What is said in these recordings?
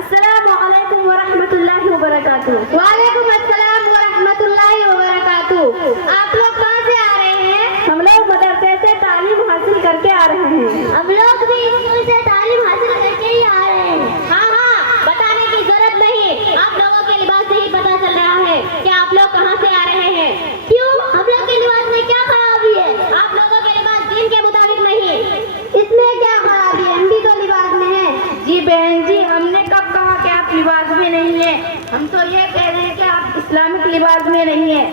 السلام علیکم ورحمۃ اللہ وبرکاتہ۔ وعلیکم السلام ورحمۃ اللہ وبرکاتہ۔ آپ لوگ کہاں سے آ رہے ہیں؟ ہم لوگ مدرسے سے تعلیم حاصل کر کے آ رہے ہیں۔ ہم لوگ بھی اسکول سے تعلیم حاصل کر کے ہی آ رہے ہیں۔ ہاں بتانے کی ضرورت نہیں، آپ لوگوں کے لباس سے ہی پتہ چل رہا ہے کہ آپ لوگ کہاں سے آ رہے ہیں۔ کیوں؟ ہم لوگ کے لباس میں کیا خرابی ہے؟ آپ لوگوں کے لباس دین کے مطابق نہیں، اس میں کیا خرابی ہے؟ ہم بھی تو لباس میں ہیں۔ جی بہن جی، ہم نے کب کہا کہ آپ لباس میں نہیں ہیں؟ ہم تو یہ کہہ رہے ہیں کہ آپ اسلامک لباس میں نہیں ہیں۔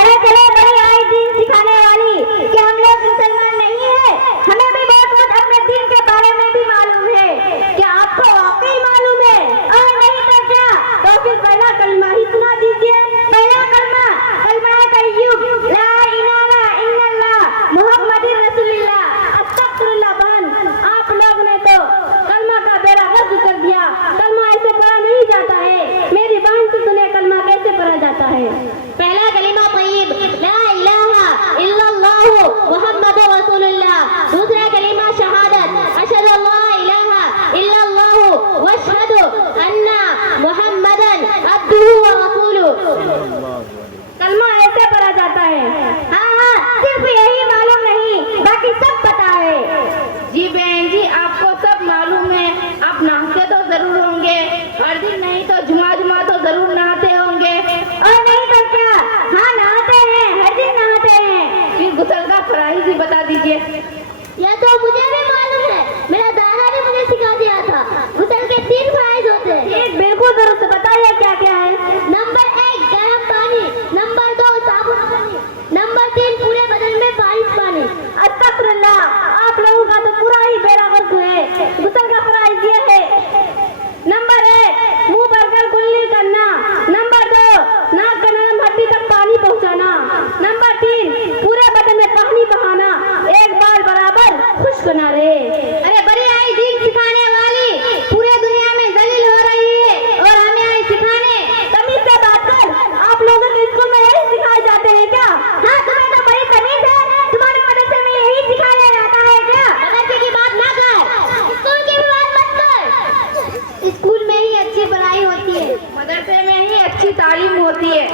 ارے چلو بڑی آئی دین سکھانے والی کہ ہم لوگ مسلمان نہیں ہیں، ہمیں بھی بہت اپنے دین کے بارے میں بھی معلوم ہے۔ کیا آپ کو واقعی معلوم ہے؟ اور نہیں تو کیا؟ تو پھر پہلا کلمہ ہی سنا دیجیے۔ پہلا کلمہ طیب، لا الہ الا اللہ محمد رسول اللہ۔ استغفر اللہ بہن، آپ لوگ نے تو کلمہ کا بیڑا غرق کر دیا۔ کلمہ ایسے پڑھا نہیں جاتا ہے۔ میری بہن سے سنے کلمہ کیسے پڑھا جاتا ہے؟ پہلا کلمہ طیب، لا الہ الا اللہ محمد رسول اللہ۔ دوسرا کلمہ شہادت، اشہد ان لا الہ الا اللہ واشہد ان محمدا عبدہ ورسولہ۔ کلمہ ایسے پڑھا جاتا ہے۔ ہاں صرف یہی معلوم نہیں، باقی سب پتہ ہے۔ جی بہن جی، آپ کو سب معلوم ہے۔ آپ نہاتے تو ضرور ہوں گے، ہر دن نہیں تو جمعہ تو ضرور نہاتے ہوں گے۔ اور نہیں تو کیا؟ ہاں نہاتے ہیں، ہر دن نہاتے ہیں۔ پھر غسل کا فرائض ہی بتا دیجیے۔ یہ تو مجھے بھی معلوم ہے، میرا دادا نے مجھے سکھا دیا تھا۔ غسل کے 3 فرائض ہوتے ہیں۔ ایک بالکل درست بتائیے کیا کیا ہے؟ نمبر 1 گرم پانی، نمبر 2 صابن پانی، نمبر 3 پورے بدن میں بارش پانی۔ استغفر اللہ، آپ لوگوں کا تو پورا ہی بیڑا غرق ہے۔ غسل کا فرائض یہ ہے: نمبر 1 منہ بھر کر کلی کرنا، نمبر 2 ناک کا نرم ہڈی تک پانی پہنچانا، نمبر 3 پورے بدن میں پانی بہانا، ایک بال برابر خشک نہ رہے۔ ارے بڑی آئی دین سکھانے والی پورے دنیا میں ذلیل ہو رہی ہے اور ہمیں آئی سکھانے۔ تمیز سے بات کر، آپ لوگوں کے اسکول میں یہی سکھائے جاتے ہیں کیا؟ ہاں تمہیں تو بڑی تمیز ہے، تمہارے مدرسے میں یہی سکھایا جاتا ہے کیا؟ مدرسے کی بات نہ کر، اسکول کی بھی بات مت کر۔ اسکول میں ہی اچھی پڑھائی ہوتی ہے، مدرسے میں ہی اچھی تعلیم ہوتی ہے۔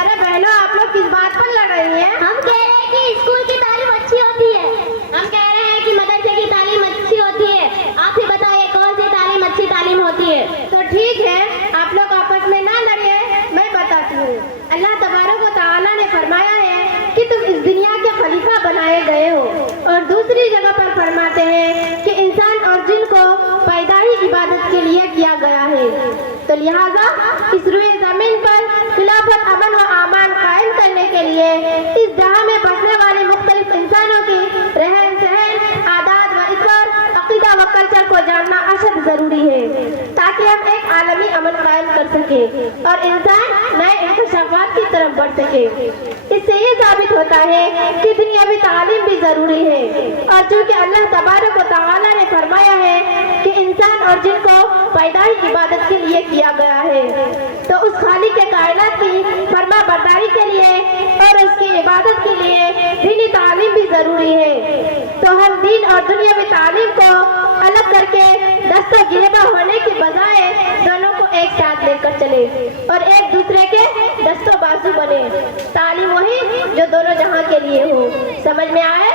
ارے بہنوں، آپ لوگ کس بات پر لڑ رہی ہیں؟ ہم کہہ رہے ہیں کہ اسکول کی تعلیم اچھی ہوتی ہے، ہم کہہ رہے ہیں کہ مدرسے کی تعلیم اچھی ہوتی ہے۔ آپ ہی بتائیے کون سی تعلیم اچھی تعلیم ہوتی ہے؟ تو ٹھیک ہے، آپ لوگ آپس میں نہ لڑیے، میں بتاتی ہوں۔ اللہ تبارک و تعالیٰ نے فرمایا ہے کہ تم اس دنیا کے خلیفہ بنائے گئے ہو، اور دوسری جگہ پر فرماتے ہیں کہ انسان اور جن کو پیدا ہی عبادت کے لیے کیا گیا ہے۔ تو لہٰذا اس روئے زمین پر خلافت، امن و امان قائم کرنے کے لیے اس جہاں میں بسنے والے مختلف انسانوں کی رہن سہن، عادات و اطوار، عقیدہ و کلچر کو جاننا اشد ضروری ہے، تاکہ ہم ایک عالمی امن قائم کر سکیں اور انسان نئے انکشافات کی طرف بڑھ سکے۔ اس سے یہ ثابت ہوتا ہے کہ دنیاوی تعلیم بھی ضروری ہے، اور چونکہ اللہ تبارک و تعالیٰ نے فرمایا ہے کہ انسان اور جن کو پیدا ہی عبادت کے لیے کیا گیا ہے، تو اس خالق کے کائنات کی فرما برداری کے لیے اور اس کی عبادت کے لیے دینی تعلیم بھی ضروری ہے۔ تو ہم دین اور دنیاوی تعلیم کو الگ کر کے دست و گریباں ہونے کی بجائے دونوں کو ایک ساتھ لے کر چلے اور ایک دوسرے کے دست و بازو بنے۔ تعلیم وہی جو دونوں جہاں کے لیے ہو۔ سمجھ میں آئے؟